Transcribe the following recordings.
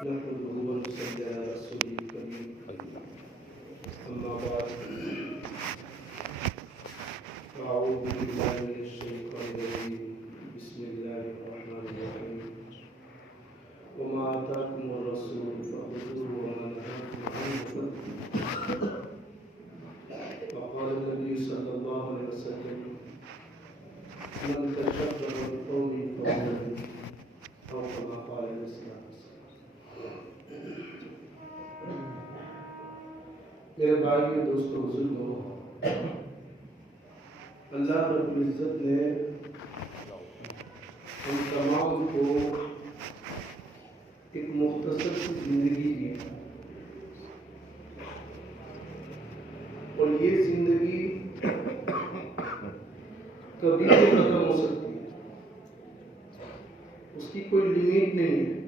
نحمده ونصلي على رسوله الكريم أما بعد أعوذ بالله من الشيطان الرجيم بسم الله الرحمن الرحيم وما آتاكم الرسول فخذوه وما نهاكم عنه فانتهوا وقال النبي صلى الله عليه وسلم من تشبه بقوم فهو منهم أو كما قال عليه الصلاة والسلام. میرے بھائیو دوستو بزرگوں، اللہ رب العزت نے ہم تمام کو ایک مختصر سی زندگی دی اور یہ زندگی کبھی بھی ختم ہو سکتی ہے، اس کی کوئی لمٹ نہیں ہے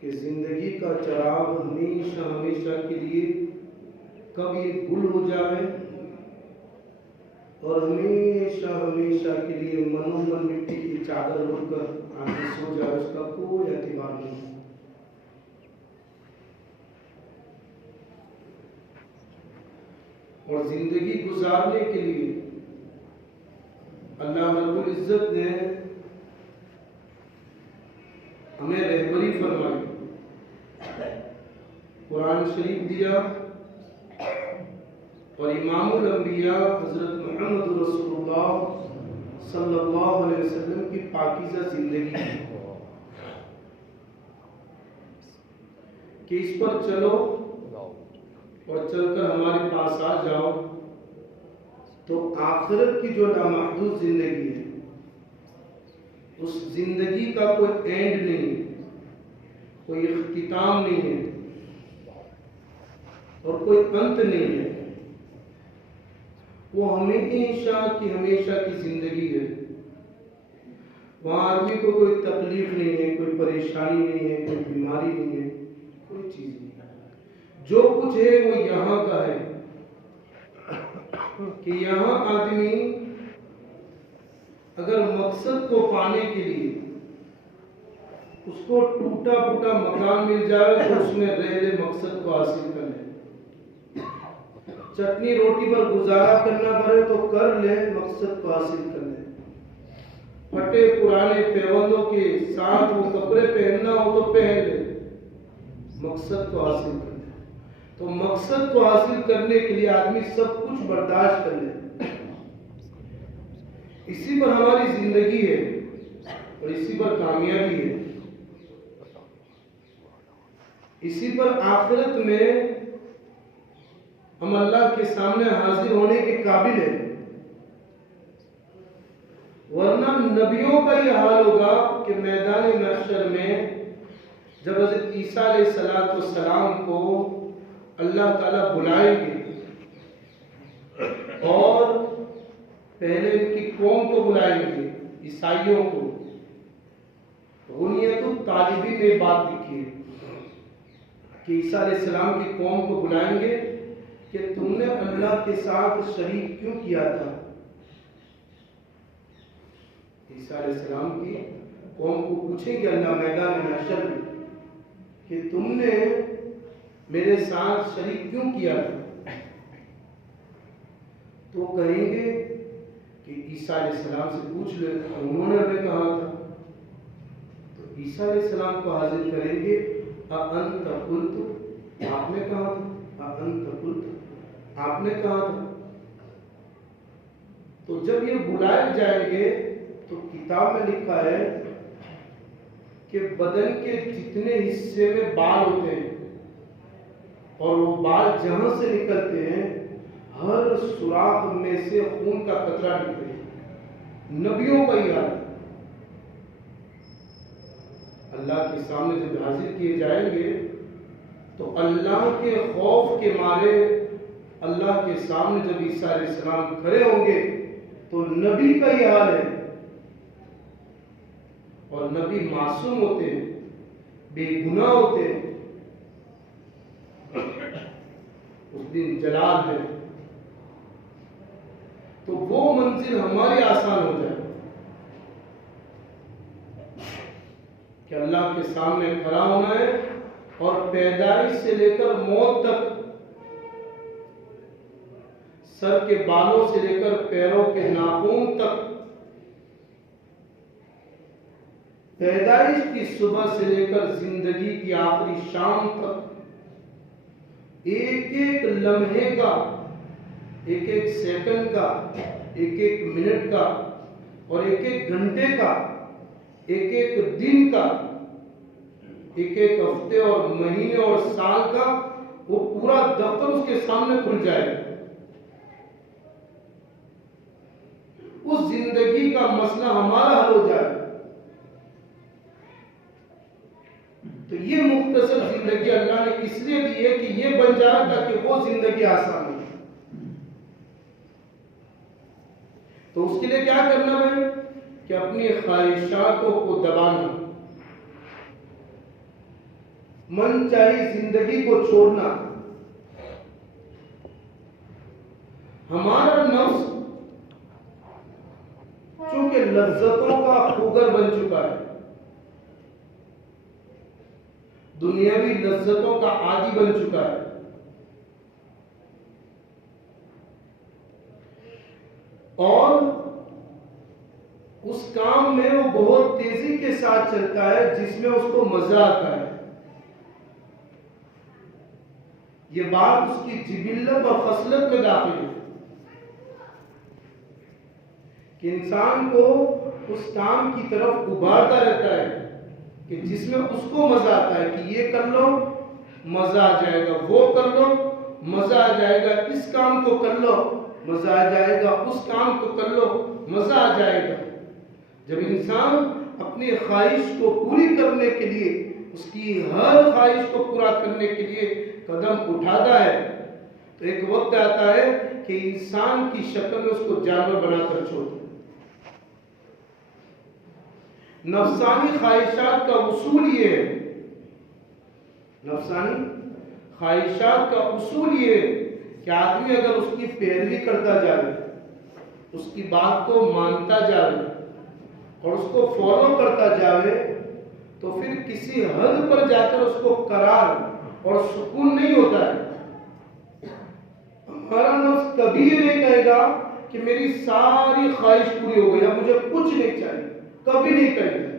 کہ زندگی کا چراغ ہمیشہ ہمیشہ کے لیے کب یہ گل ہو جائے اور ہمیشہ ہمیشہ کے لیے منومن مٹی کی چادر اڑ کر آگے سو جائے، اس کا کوئی اعتبار نہیں. اور زندگی گزارنے کے لیے اللہ رب العزت نے ہمیں رہبری فرمائی، قرآن شریف دیا اور امام الانبیاء حضرت محمد رسول اللہ صلی اللہ علیہ وسلم کی پاکیزہ زندگی کہ اس پر چلو اور چل کر ہمارے پاس آ جاؤ تو آخرت کی جو لامحدود زندگی ہے اس زندگی کا کوئی اینڈ نہیں ہے، کوئی اختتام نہیں ہے اور کوئی انت نہیں ہے، وہ ہمیشہ کی زندگی ہے. وہاں آدمی کو کوئی تکلیف نہیں ہے، کوئی پریشانی نہیں ہے، کوئی بیماری نہیں ہے، کوئی چیز نہیں ہے. جو کچھ ہے وہ یہاں کا ہے کہ یہاں آدمی اگر مقصد کو پانے کے لیے اس کو ٹوٹا پھوٹا مکان مل جائے تو اس میں رہ لے، مقصد کو حاصل کر لے. چٹنی روٹی پر گزارا کرنا پڑے تو کر لے، مقصد کو حاصل کر لے. پھٹے پرانے پیوندوں کے ساتھ وہ کپڑے پہننا ہو تو پہن لے، مقصد کو حاصل کر لے. تو مقصد کو حاصل کرنے کے لیے آدمی سب کچھ برداشت کر لے. اسی پر ہماری زندگی ہے اور اسی پر کامیابی ہے، اسی پر آخرت میں ہم اللہ کے سامنے حاضر ہونے کے قابل ہیں. ورنہ نبیوں کا یہ حال ہوگا کہ میدان محشر میں جب حضرت عیسیٰ علیہ السلام کو اللہ تعالیٰ بلائیں گے اور پہلے ان کی قوم کو بلائیں گے، عیسائیوں کو. غنیت الطالبی میں بات لکھی ہے کہ عیسیٰ علیہ السلام کی قوم کو بلائیں گے کہ تم نے اللہ کے ساتھ شریک کیوں کیا تھا. عیسیٰ علیہ السلام کی قوم کو پوچھیں گے اللہ میدان محشر میں کہ تم نے میرے ساتھ شریک کیوں کیا تھا، تو کہیں گے کہ عیسیٰ علیہ السلام سے پوچھ لے، انہوں نے ہمیں کہا تھا. تو عیسیٰ علیہ السلام کو حاضر کریں گے، اَأَنْتَ قُلْتُ، آپ نے کہا تھا، اَأَنْتَ قُلْتُ، آپ نے کہا تھا. تو جب یہ بلائے جائیں گے تو کتاب میں لکھا ہے کہ بدن کے جتنے حصے میں بال ہوتے ہیں اور وہ بال جہاں سے نکلتے ہیں ہر سوراخ میں سے خون کا قطرہ نکلے. نبیوں کا یہ حال. اللہ کے سامنے جب حاضر کیے جائیں گے تو اللہ کے خوف کے مارے اللہ کے سامنے جب عیسیٰ علیہ السلام کھڑے ہوں گے تو نبی کا یہ حال ہے. اور نبی معصوم ہوتے ہیں، بے گناہ ہوتے ہیں. اس دن جلال ہے تو وہ منزل ہماری آسان ہو جائے. کہ اللہ کے سامنے کھڑا ہونا ہے اور پیدائش سے لے کر موت تک، سر کے بالوں سے لے کر پیروں کے ناخن تک، پیدائش کی صبح سے لے کر زندگی کی آخری شام تک، ایک ایک لمحے کا، ایک ایک سیکنڈ کا، ایک ایک منٹ کا اور ایک ایک گھنٹے کا، ایک ایک دن کا، ایک ایک ہفتے اور مہینے اور سال کا، وہ پورا دفتر اس کے سامنے کھل جائے، اس زندگی کا مسئلہ ہمارا حل ہو جائے۔ تو یہ مختصر زندگی اللہ نے اس لیے دی ہے کہ یہ بن جائے تاکہ وہ زندگی آسان ہو۔ تو اس کے لیے کیا کرنا ہے کہ اپنی خواہشاتوں کو دبانا، من چاہی زندگی کو چھوڑنا۔ ہمارا نفس چونکہ لذتوں کا خوگر بن چکا ہے، دنیاوی لذتوں کا عادی بن چکا ہے، اور اس کام میں وہ بہت تیزی کے ساتھ چلتا ہے جس میں اس کو مزہ آتا ہے۔ یہ بات اس کی جبلت اور خصلت میں داخل ہے کہ انسان کو اس کام کی طرف ابھارتا رہتا ہے کہ جس میں اس کو مزہ آتا ہے کہ یہ کر لو مزہ آ جائے گا، وہ کر لو مزہ آ جائے گا، اس کام کو کر لو مزہ آ جائے گا، اس کام کو کر لو مزہ آ جائے گا۔ جب انسان اپنی خواہش کو پوری کرنے کے لیے، اس کی ہر خواہش کو پورا کرنے کے لیے قدم اٹھاتا ہے تو ایک وقت آتا ہے کہ انسان کی شکل میں اس کو جانور بنا کر چھوڑتا ہے۔ نفسانی خواہشات کا اصول یہ ہے، نفسانی خواہشات کا اصول یہ ہے کہ آدمی اگر اس کی پیروی کرتا جائے، اس کی بات کو مانتا جائے اور اس کو فالو کرتا جائے تو پھر کسی حد پر جا کر اس کو قرار اور سکون نہیں ہوتا ہے۔ ہمارا نفس کبھی یہ نہیں کہے گا کہ میری ساری خواہش پوری ہو گئی، اب مجھے کچھ نہیں چاہیے، کبھی نہیں کہے گا۔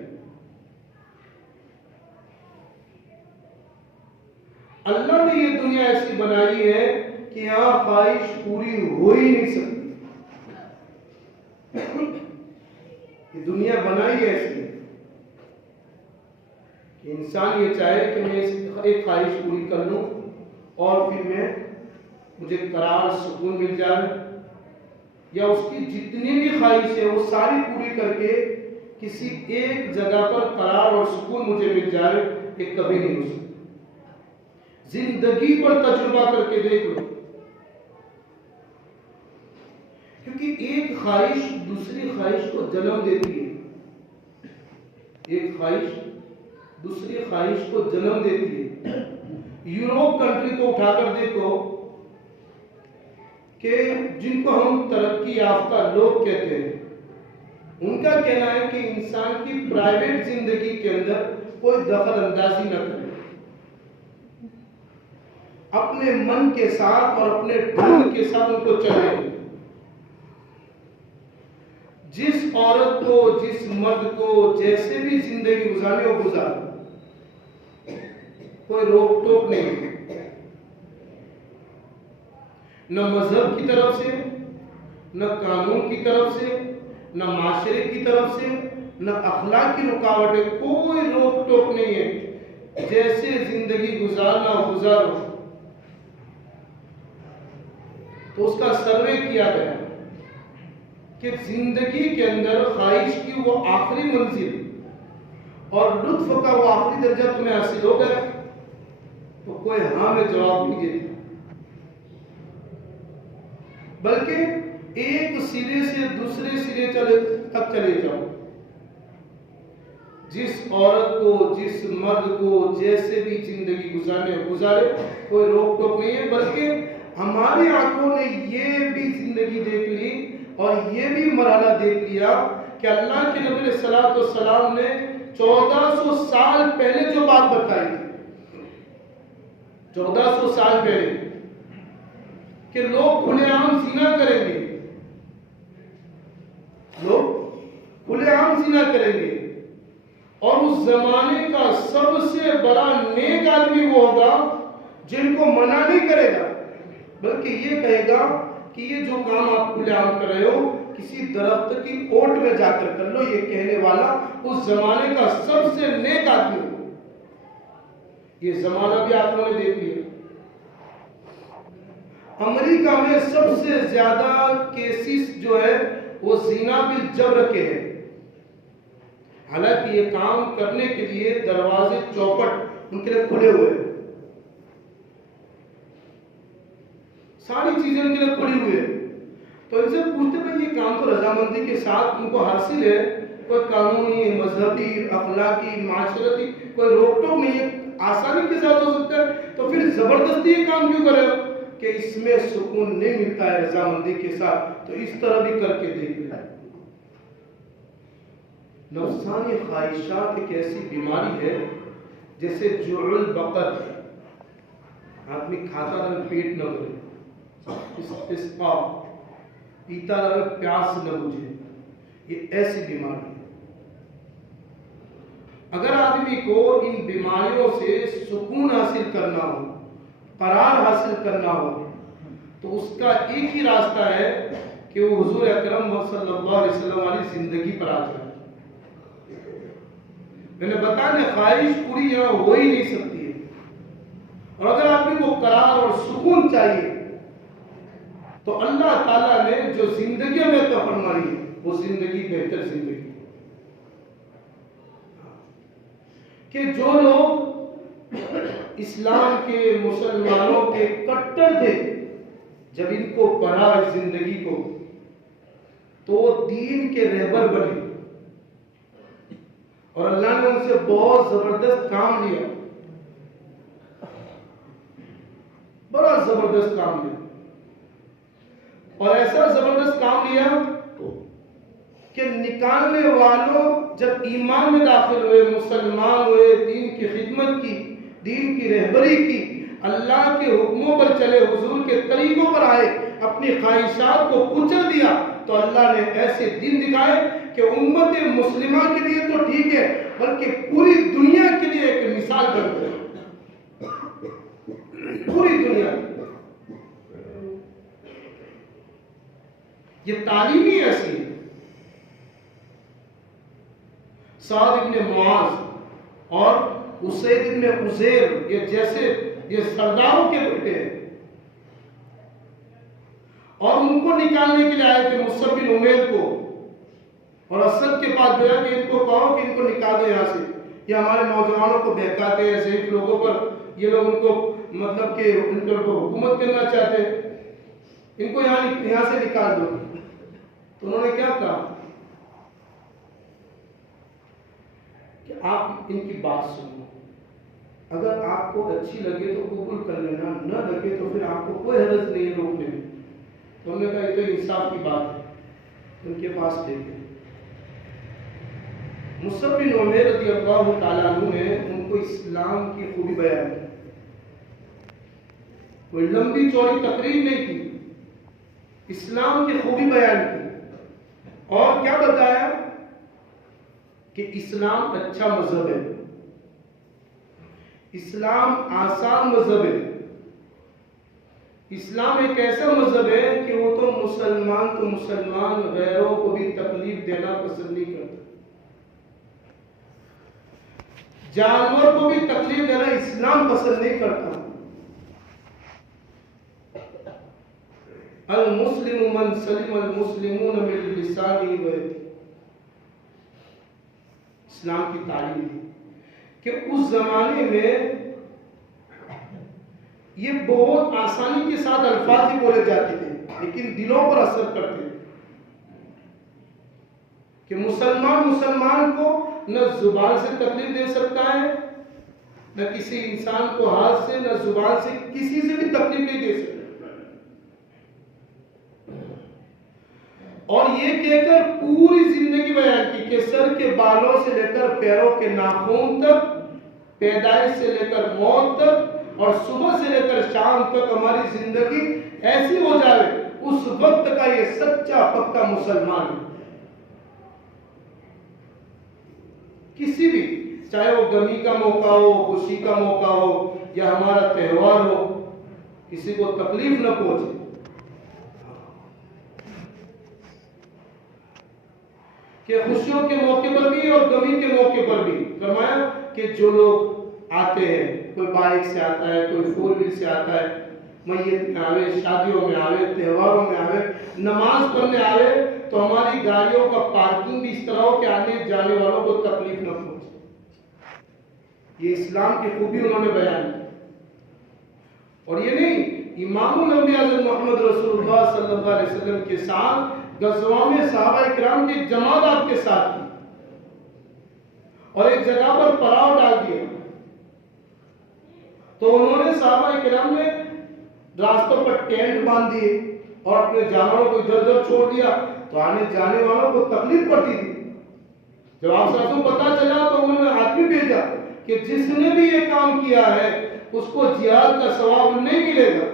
اللہ نے یہ دنیا ایسی بنائی ہے کہ یہاں خواہش پوری ہو ہی نہیں سکتی۔ یہ دنیا بنائی ہے ایسی کہ انسان یہ چاہے کہ میں ایک خواہش پوری کر لوں اور پھر مجھے قرار سکون مل جائے، یا اس کی جتنی بھی خواہش ہے وہ ساری پوری کر کے کسی ایک جگہ پر قرار اور سکون مجھے مل جائے، یہ کبھی نہیں ہو سکتا۔ زندگی پر تجربہ کر کے دیکھ لو، کیونکہ ایک خواہش دوسری خواہش کو جنم دیتی ہے، ایک خواہش دوسری خواہش کو جنم دیتی ہے۔ یوروپ کنٹری کو اٹھا کر دیکھو کہ جن کو ہم ترقی یافتہ لوگ کہتے ہیں، ان کا کہنا ہے کہ انسان کی پرائیویٹ زندگی کے اندر کوئی دخل اندازی نہ کرے، اپنے من کے ساتھ اور اپنے ڈھنگ کے ساتھ ان کو چلے۔ جس عورت کو، جس مرد کو جیسے بھی زندگی گزارے وہ گزارے، کوئی روک ٹوک نہیں، نہ مذہب کی طرف سے، نہ قانون کی طرف سے، نہ معاشرے کی طرف سے، نہ اخلاق کی رکاوٹ ہے، کوئی روک ٹوک نہیں ہے، جیسے زندگی گزارنا گزارو۔ تو اس کا سروے کیا گیا کہ زندگی کے اندر خواہش کی وہ آخری منزل اور لطف کا وہ آخری درجہ تمہیں حاصل ہو گیا تو کوئی ہاں میں جواب نہیں دیتا، بلکہ ایک سرے سے دوسرے سرے تک چلے جاؤ۔ جس عورت کو، جس مرد کو جیسے بھی زندگی گزارے، کوئی روک ٹوک نہیں ہے، بلکہ ہماری آنکھوں نے یہ بھی زندگی دیکھ لی اور یہ بھی مرحلہ دیکھ لیا کہ اللہ کے نبی علیہ السلام نے 1400 سال پہلے جو بات بتائی تھی، 1400 سال پہلے، کہ لوگ کھلے عام زنا کریں گے، لوگ کھلے عام زنا کریں گے، اور اس زمانے کا سب سے بڑا نیک آدمی وہ ہوگا جن کو منع نہیں کرے گا، بلکہ یہ کہے گا کہ یہ جو کام آپ کھلے عام کر رہے ہو کسی درخت کی اوٹ میں جا کر کر لو، یہ کہنے والا اس زمانے کا سب سے نیک آدمی ہو۔ یہ زمانہ بھی آپ نے دیکھ لیا، امریکہ میں سب سے زیادہ کیسز جو ہے وہ زنا بالجبر کے ہیں، حالانکہ یہ کام کرنے کے لیے دروازے چوپٹ ان کے لیے کھلے ہوئے ہیں، ساری چیزیں ان کے لیے کھلی ہوئی ہیں۔ تو ان سے پوچھتے ہیں یہ کام تو رضامندی کے ساتھ ان کو حاصل ہے، کوئی قانونی، مذہبی، اخلاقی، معاشرتی کوئی روک ٹوک نہیں ہے، آسانی کے ساتھ ہو سکتا ہے، تو پھر زبردستی یہ کام کیوں کرے کہ اس میں سکون نہیں ملتا ہے رضامندی کے ساتھ، تو اس طرح بھی کر کے دیکھ لیں۔ نفسانی خواہشات ایک ایسی بیماری ہے جیسے جوع البقر، آدمی کھاتا رہے پیٹ نہ بھرے، اسقاء پیتا رہے پیاس نہ بجھے، یہ ایسی بیماری ہے۔ اگر آدمی کو ان بیماریوں سے سکون حاصل کرنا ہو، قرار حاصل کرنا ہو، تو اس کا ایک ہی راستہ ہے کہ وہ حضور اکرم صلی اللہ علیہ وسلم والی زندگی پر آ جائے۔ میں نے بتایا خواہش پوری یہاں ہو ہی نہیں سکتی ہے، اور اگر آدمی کو قرار اور سکون چاہیے تو اللہ تعالیٰ نے جو زندگی میں عطا فرمائی ہے وہ زندگی بہتر زندگی ہے۔ کہ جو لوگ اسلام کے، مسلمانوں کے کٹر تھے، جب ان کو پڑھا اس زندگی کو تو وہ دین کے رہبر بنے، اور اللہ نے ان سے بہت زبردست کام لیا، بڑا زبردست کام لیا، اور ایسا زبردست کام لیا کہ نکالنے والوں جب ایمان میں داخل ہوئے، مسلمان ہوئے، دین کی خدمت کی، دین کی رہبری کی، اللہ کے حکموں پر چلے، حضور کے طریقوں پر آئے، اپنی خواہشات کو کچل دیا، تو اللہ نے ایسے دن دکھائے کہ امت مسلمہ کے لیے تو ٹھیک ہے بلکہ پوری دنیا کے لیے ایک مثال بن گئی، پوری دنیا۔ یہ تعلیم ہی ایسی ہے۔ سعد ابن معاذ اور اسید ابن عزیر یہ جیسے یہ سرداروں کے بیٹے ہیں، اور ان کو نکالنے کے لیے آئے تھے مصعب بن عمیر کو، اور اسد کے پاس گیا کہ ان کو کہو کہ ان کو نکال دو یہاں سے، یہ ہمارے نوجوانوں کو بہکاتے ہیں، ضعیف لوگوں پر یہ لوگ ان کو مطلب کہ ان پر حکومت کرنا چاہتے ہیں، ان کو یہاں سے نکال دو۔ تو انہوں نے کیا کہا کہ آپ ان کی بات سنو، اگر آپ کو اچھی لگے تو قبول کر لینا، نہ لگے تو پھر آپ کو کوئی حرج نہیں روکنے میں۔ تو انہوں نے کہا یہ تو انصاف کی بات ہے، ان کے پاس لے گئے۔ مصعب بن عمیر رضی اللہ تعالیٰ عنہ نے ان کو اسلام کی خوبی بیان کی، کوئی لمبی چوڑی تقریر نہیں کی، اسلام کی خوبی بیان کی، اور کیا بتایا کہ اسلام اچھا مذہب ہے، اسلام آسان مذہب ہے، اسلام ایک ایسا مذہب ہے کہ وہ تو مسلمان غیروں کو بھی تکلیف دینا پسند نہیں کرتا، جانور کو بھی تکلیف دینا اسلام پسند نہیں کرتا۔ المسلم من سلم المسلمون من لسانه ویدہ، اسلام کی تعلیم دی کہ اس زمانے میں یہ بہت آسانی کے ساتھ الفاظ ہی بولے جاتے تھے لیکن دلوں پر اثر کرتے تھے، کہ مسلمان کو نہ زبان سے تکلیف دے سکتا ہے، نہ کسی انسان کو ہاتھ سے، نہ زبان سے، کسی سے بھی تکلیف نہیں دے سکتا۔ اور یہ کہہ کر پوری زندگی بیان کی کہ سر کے بالوں سے لے کر پیروں کے ناخن تک، پیدائش سے لے کر موت تک اور صبح سے لے کر شام تک ہماری زندگی ایسی ہو جائے، اس وقت کا یہ سچا پکا مسلمان ہے۔ کسی بھی، چاہے وہ غمی کا موقع ہو، خوشی کا موقع ہو یا ہمارا تہوار ہو، کسی کو تکلیف نہ پہنچے۔ کہ خوشیوں کے موقع پر بھی اور غمی کے موقع پر بھی فرمایا کہ جو لوگ آتے ہیں، کوئی بائک سے آتا ہے، کوئی فور ویل سے آتا ہے، میت میں آوے، شادیوں میں آوے، تہواروں میں آوے، نماز پڑھنے آوے، تو ہماری گاڑیوں کا پارکنگ بھی اس طرح ہو کہ آنے جانے والوں کو تکلیف نہ پہنچے۔ یہ اسلام کی خوبی انہوں نے بیان کی۔ اور یہ نہیں، امام الانبیاء حضرت محمد رسول اللہ صلی اللہ علیہ وسلم کے ساتھ غزوہ میں صحابہ اکرام کی جماعت آپ کے ساتھ کی اور ایک جگہ پر پڑاؤ ڈال دیا، تو انہوں نے صحابہ اکرام نے راستوں پر ٹینٹ باندھ دیے اور اپنے جانوروں کو ادھر ادھر چھوڑ دیا، تو آنے جانے والوں کو تکلیف پڑتی تھی۔ جب آپ صلی اللہ علیہ وسلم پتہ چلا تو انہوں نے آدمی بھیجا کہ جس نے بھی یہ کام کیا ہے اس کو جہاد کا ثواب نہیں ملے گا۔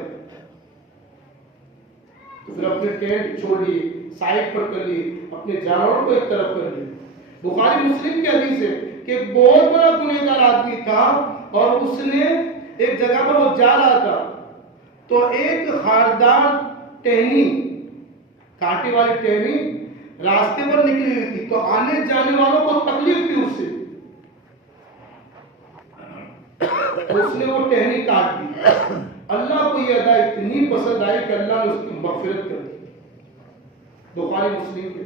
تو پھر اپنے ٹینٹ چھوڑ لیے، سائڈ پر کر لیے، اپنے جانوروں کو ایک طرف کر لیے۔ بخاری مسلم کی حدیث ہے کہ ایک بہت بڑا گنہگار آدمی تھا اور اس نے ایک جگہ پر وہ جا رہا تھا، تو ایک خاردار ٹہنی، کانٹے والی ٹہنی راستے پر نکلی ہوئی تھی، تو آنے جانے والوں کو تکلیف تھی اس سے، اس نے وہ ٹہنی کاٹ دی۔ اللہ کو یہ ادا اتنی پسند آئی کہ اللہ نے اس کی مغفرت کر دی۔ بخاری مسلم کے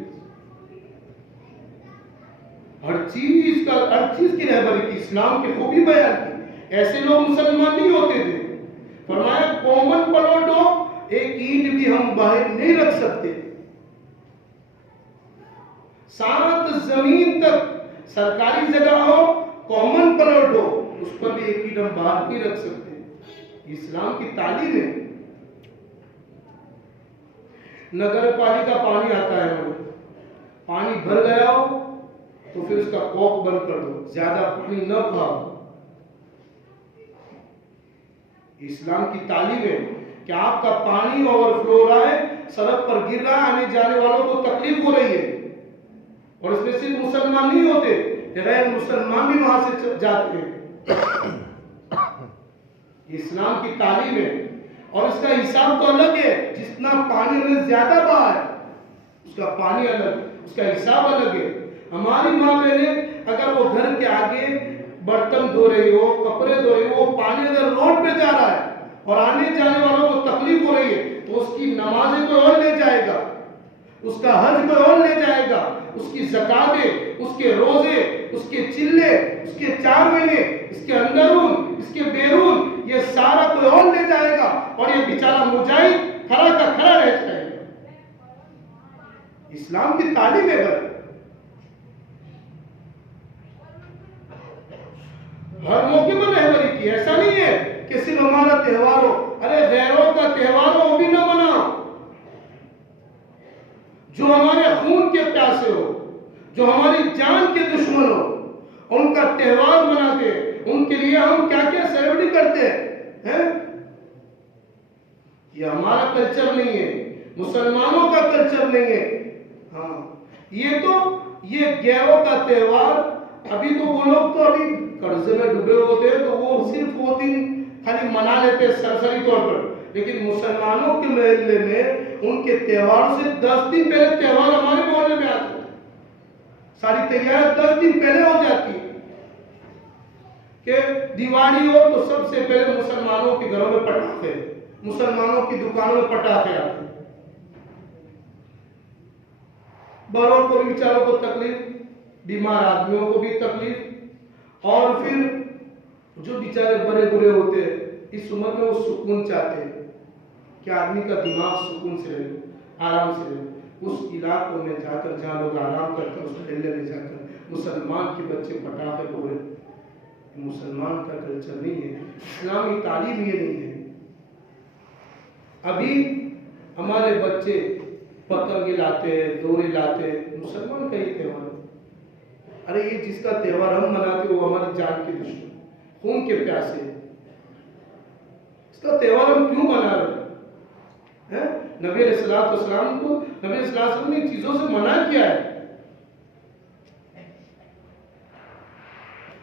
ہر چیز کی رہبری کی، اسلام کی خوبی بیان کی۔ ایسے لوگ مسلمان نہیں ہوتے تھے۔ فرمایا کومن پلوٹ ہو، ایک اینٹ بھی ہم باہر نہیں رکھ سکتے، 7 زمین تک سرکاری جگہ ہو، کومن پلوٹ ہو، اس پر بھی ایک اینٹ ہم باہر نہیں رکھ سکتے۔ اسلام کی تعلیم ہے۔ نگر پالیکا پانی آتا ہے، پانی بھر گیا ہو تو پھر اس کا کوک بند کر دو، زیادہ پانی نہ بہاؤ۔ اسلام کی تعلیم ہے کہ آپ کا پانی اوور فلو رہا ہے، سڑک پر گر رہا ہے، آنے جانے والوں کو تکلیف ہو رہی ہے، اور اس میں صرف مسلمان نہیں ہوتے، غیر مسلمان بھی وہاں سے جاتے ہیں۔ اسلام کی تعلیم ہے، اور اس کا حساب تو الگ ہے۔ جتنا پانی انہیں زیادہ بہا ہے اس کا پانی الگ، اس کا حساب الگ ہے۔ ہماری ماں بہنیں اگر وہ گھر کے آگے برتن دھو رہی ہو، کپڑے دھو رہی ہو، وہ پانی اگر روڈ پہ جا رہا ہے اور آنے جانے والوں کو تکلیف ہو رہی ہے، تو اس کی نمازیں کوئی اور لے جائے گا، اس کا حج کوئی اور لے جائے گا، اس کی زکاتیں، اس کے روزے، اس کے چلے، اس کے 4 مہینے، اس کے اندرون، اس کے بیرون، یہ سارا کوئی اور لے جائے گا، اور یہ بیچارہ مجاہد کھڑا کا کھڑا رہ جائے گا۔ اسلام کی تعلیم ہے بھائی، ہر موقع پر رہبری کی۔ ایسا نہیں ہے کہ صرف ہمارا تہوار ہو، ارے غیروں کا تہوار ہو وہ بھی نہ مناؤ۔ جو ہمارے خون کے پیاسے ہو، جو ہماری جان کے دشمن ہو، ان کا تہوار مناتے، ان کے لیے ہم کیا کیا سیلیبریٹ کرتے ہیں۔ یہ ہمارا کلچر نہیں ہے، مسلمانوں کا کلچر نہیں ہے۔ ہاں، یہ غیروں کا تہوار، ابھی تو وہ لوگ تو ابھی قرضے میں ڈوبے ہوتے ہیں، تو وہ صرف وہ دن خالی منا لیتے سرسری طور پر، لیکن مسلمانوں کے محلے میں ان کے تہوار سے 10 دن پہلے تہوار ہمارے محلے میں آتے ہیں، ساری تیاریاں 10 دن پہلے ہو جاتی ہیں۔ کہ دیوالی ہو تو سب سے پہلے مسلمانوں کے گھروں میں پٹاخے، مسلمانوں کی دکانوں میں پٹاخے آتے ہیں، بڑوں کو بھی بیچاروں کو تکلیف، بیمار آدمیوں کو بھی تکلیف، اور پھر جو بیچارے بڑے برے ہوتے ہیں اس عمر میں وہ سکون چاہتے ہیں کہ آدمی کا دماغ سکون سے رہے، آرام سے رہے۔ اس علاقوں میں جا کر جہاں لوگ آرام کرتے ہیں اس محلے میں جا کر مسلمان کے بچے پٹاخے پھوڑے، مسلمان کا کلچر نہیں ہے، اسلامی تعلیم یہ نہیں ہے۔ ابھی ہمارے بچے پتنگ لاتے ہیں، دوری لاتے ہیں، مسلمان کا یہ تہوار ہے۔ ارے یہ جس کا تہوار ہم مناتے وہ ہماری جان کے دشمن، خون کے پیاسے ہیں، اس کا تہوار ہم کیوں منا رہے ہیں؟ نبی علیہ السلام کو نبی علیہ السلام نے چیزوں سے منع کیا ہے۔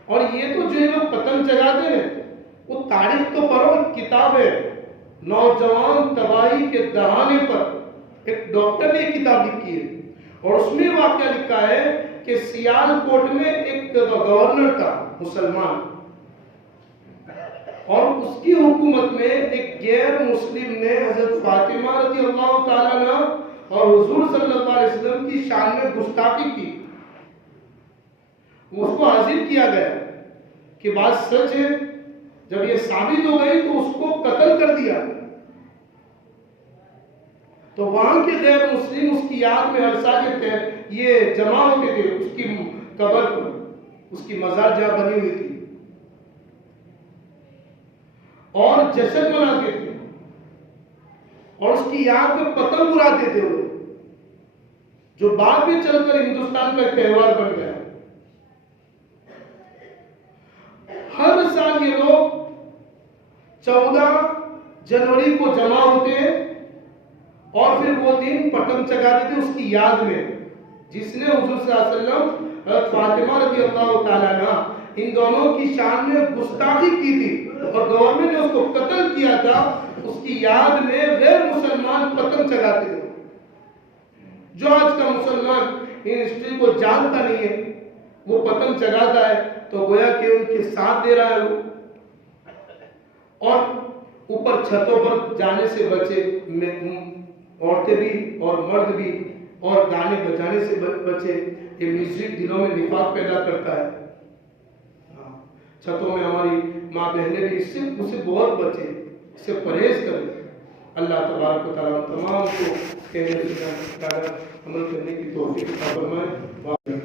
اور یہ تو جو لوگ پتنگ چگاتے ہیں وہ تاریخ تو پڑھو، کتاب ہے نوجوان تباہی کے دہانے پر، ایک ڈاکٹر نے ایک کتاب لکھی ہے اور اس میں واقعہ لکھا ہے کہ سیال کوٹ میں ایک گورنر تھا مسلمان، اور اس کی حکومت میں ایک غیر مسلم نے حضرت فاطمہ رضی اللہ تعالیٰ عنہ اور حضور صلی اللہ علیہ وسلم کی شان میں گستاخی کی۔ اس کو حاضر کیا گیا کہ بات سچ ہے، جب یہ ثابت ہو گئی تو اس کو قتل کر دیا۔ تو وہاں کے غیر مسلم اس کی یاد میں ہر سال یہ جمع ہوتے تھے اس کی قبر پر، اس کی مزار جہاں بنی ہوئی تھی، اور جشن مناتے تھے اور اس کی یاد میں پتنگ اڑاتے تھے وہ، جو بعد میں چل کر ہندوستان کا ایک تہوار بن گیا۔ ہر سال یہ لوگ 14 جنوری کو جمع ہوتے ہیں اور پھر وہ دن پتنگ چگاتے تھے اس کی یاد میں، جس نے حضور صلی اللہ علیہ وسلم حضرت فاطمہ رضی اللہ تعالیٰ عنہ ان دونوں کی شان میں گستاخی کی تھی اور گورنمنٹ نے اس کو قتل کیا تھا، اس کی یاد میں غیر مسلمان پتنگ چگاتے تھے۔ جو آج کا مسلمان ان ہسٹری کو جانتا نہیں ہے، وہ پتنگ چگاتا ہے تو گویا کہ ان کے ساتھ دے رہا ہے وہ، اور اوپر چھتوں پر جانے سے بچے، عورتیں بھی اور مرد بھی، اور گانے بجانے سے بچے۔ یہ میوزک دلوں میں نفاق پیدا کرتا ہے۔ چھتوں میں ہماری ماں بہنیں بھی اس سے بہت بچے، اس سے پرہیز کریں۔ اللہ تبارک و تعالیٰ تمام کو کہنے سے عمل کرنے کی توفیق عطا فرمائے۔